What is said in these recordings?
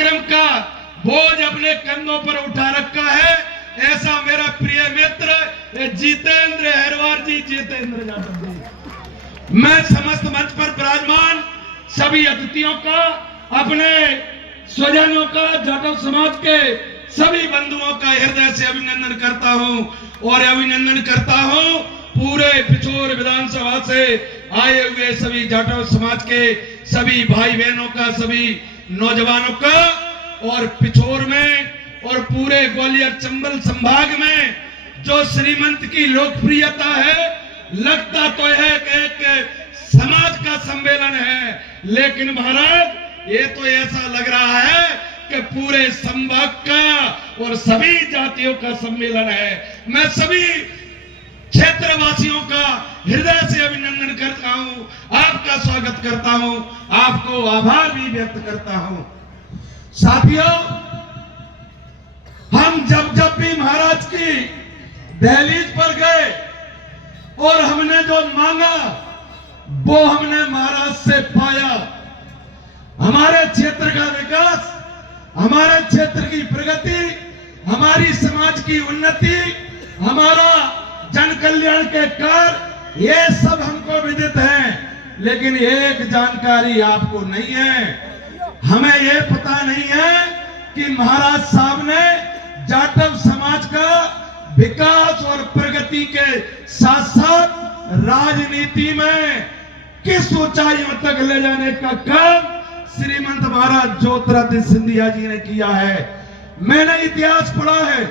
पराक्रम का बोझ अपने कंधों पर उठा रखा है। ऐसा मेरा प्रिय मित्र जितेंद्र हेरवार जी, जितेंद्र जाटव जी। मैं समस्त मंच पर विराजमान सभी अतिथियों का, अपने स्वजनों का, जाटव समाज के सभी बंधुओं का हृदय से अभिनंदन करता हूं और अभिनंदन करता हूं पूरे पिछोर विधानसभा से आए हुए सभी जाटव समाज के सभी भाई बहनों का, सभी नौजवानों का, और पिछोर में और पूरे ग्वालियर चंबल संभाग में जो श्रीमंत की लोकप्रियता है, लगता तो है कि एक समाज का सम्मेलन है, लेकिन महाराज ये तो ऐसा लग रहा है कि पूरे संभाग का और सभी जातियों का सम्मेलन है। मैं सभी क्षेत्रवासियों का हृदय से अभिनंदन करता हूं, आपका स्वागत करता हूं, आपको आभार भी व्यक्त करता हूं। साथियों, हम जब जब भी महाराज की दहलीज पर गए और हमने जो मांगा वो हमने महाराज से पाया। हमारे क्षेत्र का विकास, हमारे क्षेत्र की प्रगति, हमारी समाज की उन्नति, हमारा जन कल्याण के कार्य, ये सब हमको विदित है, लेकिन एक जानकारी आपको नहीं है। हमें ये पता नहीं है कि महाराज साहब ने जाटव समाज का विकास और प्रगति के साथ साथ राजनीति में किस ऊंचाइयों तक ले जाने का काम श्रीमंत महाराज ज्योतिरादित्य सिंधिया जी ने किया है। मैंने इतिहास पढ़ा है,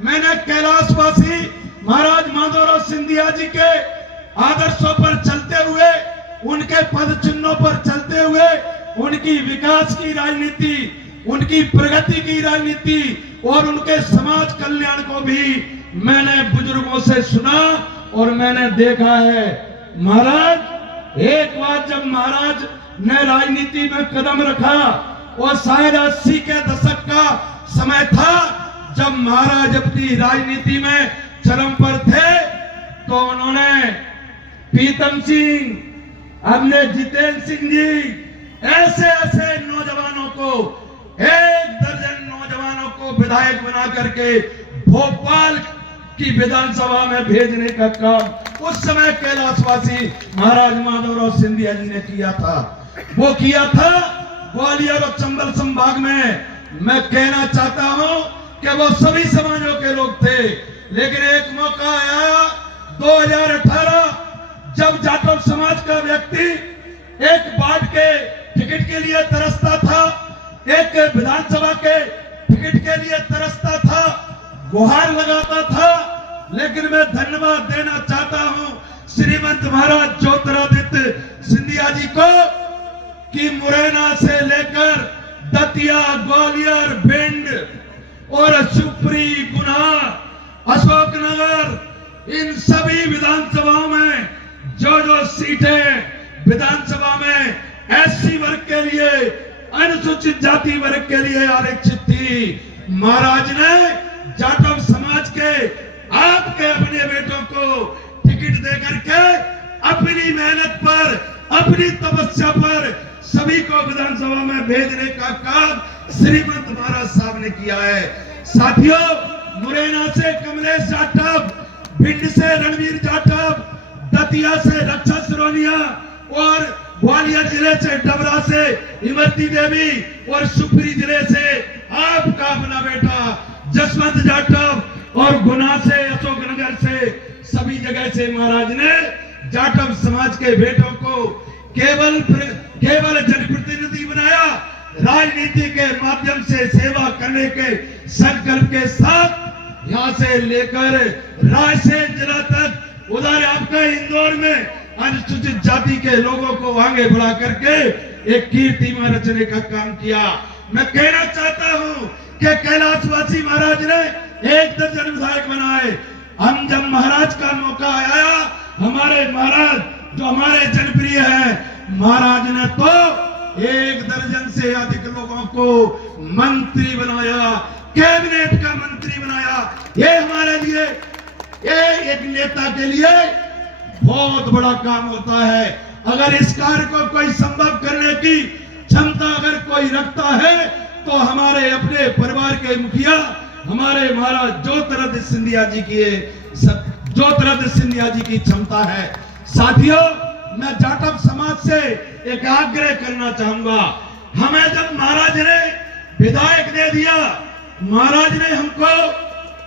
मैंने कैलाशवासी महाराज माधवराव सिंधिया जी के आदर्शों पर चलते हुए, उनके पद चिन्हों पर चलते हुए, उनकी विकास की राजनीति, उनकी प्रगति की राजनीति और उनके समाज कल्याण को भी मैंने बुजुर्गों से सुना और मैंने देखा है। महाराज, एक बार जब महाराज ने राजनीति में कदम रखा और शायद 80 के दशक का समय था, जब महाराज अपनी राजनीति में चरम पर थे, तो उन्होंने प्रीतम सिंह, हमने जितेंद्र सिंह जी, ऐसे ऐसे नौजवानों को, 1 दर्जन नौजवानों को विधायक बना करके भोपाल की विधानसभा में भेजने का काम उस समय कैलाशवासी महाराज माधवराव सिंधिया जी ने किया था। वो किया था ग्वालियर और चंबल संभाग में। मैं कहना चाहता हूं कि वो सभी समाजों के लोग थे, लेकिन एक मौका आया 2018, जब जाटव समाज का व्यक्ति एक वार्ड के टिकट के लिए तरसता था, एक विधानसभा के टिकट के लिए तरसता था, गुहार लगाता था। लेकिन मैं धन्यवाद देना चाहता हूं श्रीमंत महाराज ज्योतिरादित्य सिंधिया जी को कि मुरैना से लेकर दतिया, ग्वालियर, भिंड और शिवपुरी, गुना, अशोकनगर, इन सभी विधानसभाओं में जो सीटें विधानसभा में एससी वर्ग के लिए, अनुसूचित जाति वर्ग के लिए आरक्षित थी, महाराज ने जाटव समाज के, आपके अपने बेटों को टिकट देकर के अपनी मेहनत पर, अपनी तपस्या पर सभी को विधानसभा में भेजने का काम श्रीमंत महाराज साहब ने किया है। साथियों, मुरैना से कमलेश जाटव, भिंड से रणवीर जाटव, दतिया से रक्षा सिरोनिया और ग्वालियर जिले से, डबरा से इमरती देवी और शिवपुरी जिले से आपका अपना बेटा जसवंत जाटव और गुना से, अशोकनगर से, सभी जगह से महाराज ने जाटव समाज के बेटों को केवल जनप्रतिनिधि बनाया, राजनीति के माध्यम से सेवा करने के संकल्प के साथ यहां से लेकर रायसेन जिला तक, उधर आपका इंदौर में अनुसूचित जाति के लोगों को आगे बढ़ा करके एक कीर्तिमान रचने का काम किया। मैं कहना चाहता हूं कि कैलाशवासी महाराज ने 1 दर्जन विधायक बनाए। हम जब महाराज का मौका आया, हमारे महाराज जो हमारे जनप्रिय हैं, महाराज ने तो 1 दर्जन से अधिक लोगों को मंत्री बनाया, कैबिनेट का मंत्री बनाया। ये हमारे लिए, ये एक नेता के लिए बहुत बड़ा काम होता है। अगर इस कार्य को कोई संभव करने की क्षमता अगर कोई रखता है तो हमारे अपने परिवार के मुखिया हमारे महाराज ज्योतिरादित्य सिंधिया जी की ज्योतिरादित्य सिंधिया जी की क्षमता है। साथियों, मैं जाटव समाज से एक आग्रह करना चाहूंगा। हमें जब महाराज ने विधायक दे दिया, महाराज ने हमको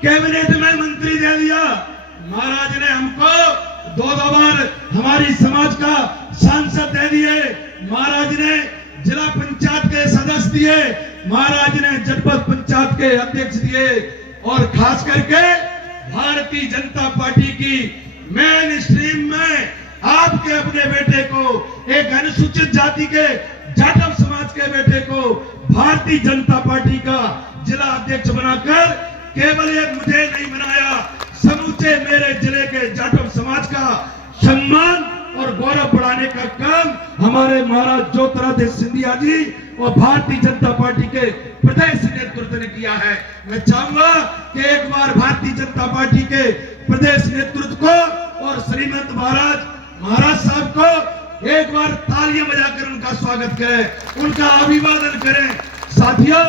कैबिनेट में मंत्री दे दिया, महाराज ने हमको 2 बार हमारी समाज का सांसद दे दिए, महाराज ने जिला पंचायत के सदस्य दिए, महाराज ने जनपद पंचायत के अध्यक्ष दिए, और खास करके भारतीय जनता पार्टी की मेन स्ट्रीम में आपके अपने बेटे को, एक अनुसूचित जाति के जाटव समाज के बेटे को भारतीय जनता पार्टी का जिला अध्यक्ष बनाकर केवल एक मुझे नहीं बनाया, समूचे मेरे जिले के जाटव समाज का सम्मान और गौरव बढ़ाने का काम हमारे महाराज ज्योतिरादित्य सिंधिया जी और भारतीय जनता पार्टी के प्रदेश नेतृत्व ने किया है। मैं चाहूंगा कि एक बार भारतीय जनता पार्टी के प्रदेश नेतृत्व को और श्रीमंत महाराज साहब को एक बार तालियां बजाकर उनका स्वागत करें, उनका अभिवादन करें। साथियों,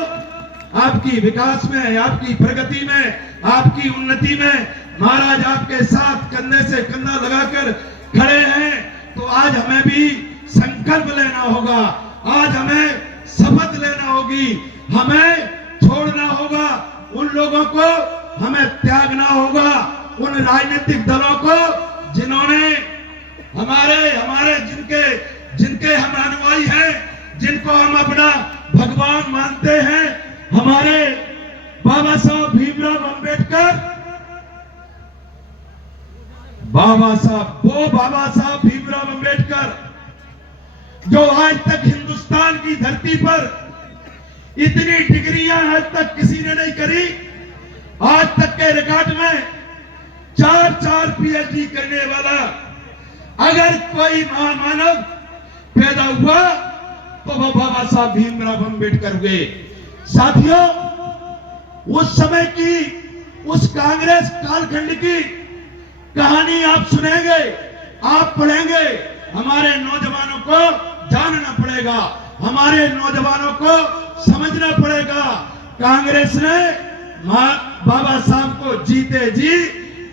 आपकी विकास में, आपकी प्रगति में, आपकी उन्नति में महाराज आपके साथ कंधे से कंधा लगाकर खड़े हैं। तो आज हमें भी संकल्प लेना होगा, आज हमें शपथ लेना होगी, हमें छोड़ना होगा उन लोगों को, हमें त्यागना होगा उन राजनीतिक दलों को जिन्होंने हमारे जिनके हम अनुयायी हैं, जिनको हम अपना भगवान मानते हैं, हमारे बाबा साहब भीमराव अंबेडकर, बाबा साहब भीमराव अंबेडकर जो आज तक हिंदुस्तान की धरती पर इतनी डिग्रियां आज तक किसी ने नहीं करी, आज तक के रिकॉर्ड में 4 पीएचडी करने वाला अगर कोई महामानव पैदा हुआ तो वह बाबा साहब भीमराव अंबेडकर हुए। साथियों, उस समय की, उस कांग्रेस कालखंड की कहानी आप सुनेंगे, आप पढ़ेंगे, हमारे नौजवानों को जानना पड़ेगा, हमारे नौजवानों को समझना पड़ेगा। कांग्रेस ने बाबा साहब को जीते जी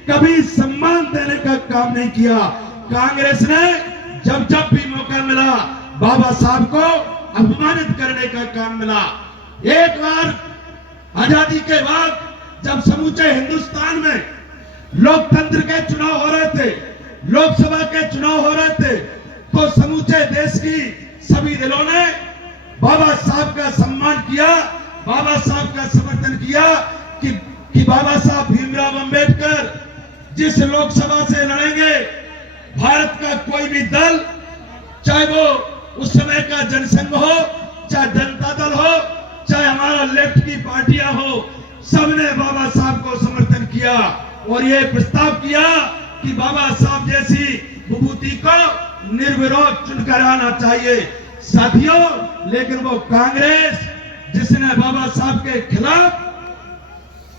कभी सम्मान देने का काम नहीं किया। कांग्रेस ने जब भी मौका मिला बाबा साहब को अपमानित करने का काम मिला। एक बार आजादी के बाद जब समूचे हिंदुस्तान में लोकतंत्र के चुनाव हो रहे थे, लोकसभा के चुनाव हो रहे थे, तो समूचे देश की सभी दलों ने बाबा साहब का सम्मान किया, बाबा साहब का समर्थन किया कि बाबा साहब भीमराव अंबेडकर जिस लोकसभा से लड़ेंगे, भारत का कोई भी दल, चाहे वो उस समय का जनसंघ हो, चाहे जनता दल हो, चाहे हमारा लेफ्ट की पार्टियां हो, सबने बाबा साहब को समर्थन किया और ये प्रस्ताव किया कि बाबा साहब जैसी विभूति को निर्विरोध चुनकर आना चाहिए। साथियों, लेकिन वो कांग्रेस जिसने बाबा साहब के खिलाफ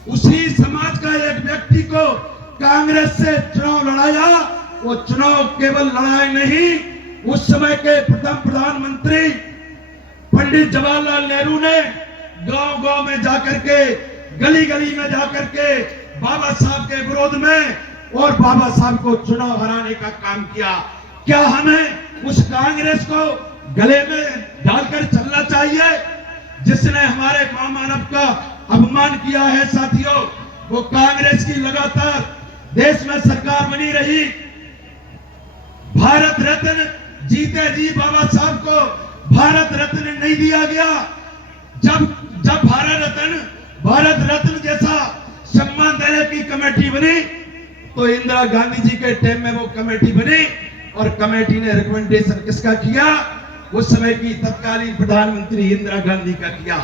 उसी समाज का एक व्यक्ति को कांग्रेस से चुनाव लड़ाया, वो चुनाव केवल लड़ाई नहीं, उस समय के प्रथम प्रधानमंत्री पंडित जवाहरलाल नेहरू ने गांव-गांव में जाकर के, गली-गली में जाकर के बाबा साहब के विरोध में और बाबा साहब को चुनाव हराने का काम किया। क्या हमें उस कांग्रेस को गले में डालकर चलना चाहिए जिसने हमारे महामानव का अपमान किया है? साथियों, वो कांग्रेस की लगातार देश में सरकार बनी रही, भारत रत्न जीते जी बाबा साहब को भारत रत्न नहीं दिया गया। जब भारत रत्न जैसा सम्मान देने की कमेटी बनी तो इंदिरा गांधी जी के टाइम में वो कमेटी बनी और कमेटी ने रिकमेंडेशन किसका किया? उस समय की तत्कालीन प्रधानमंत्री इंदिरा गांधी का किया।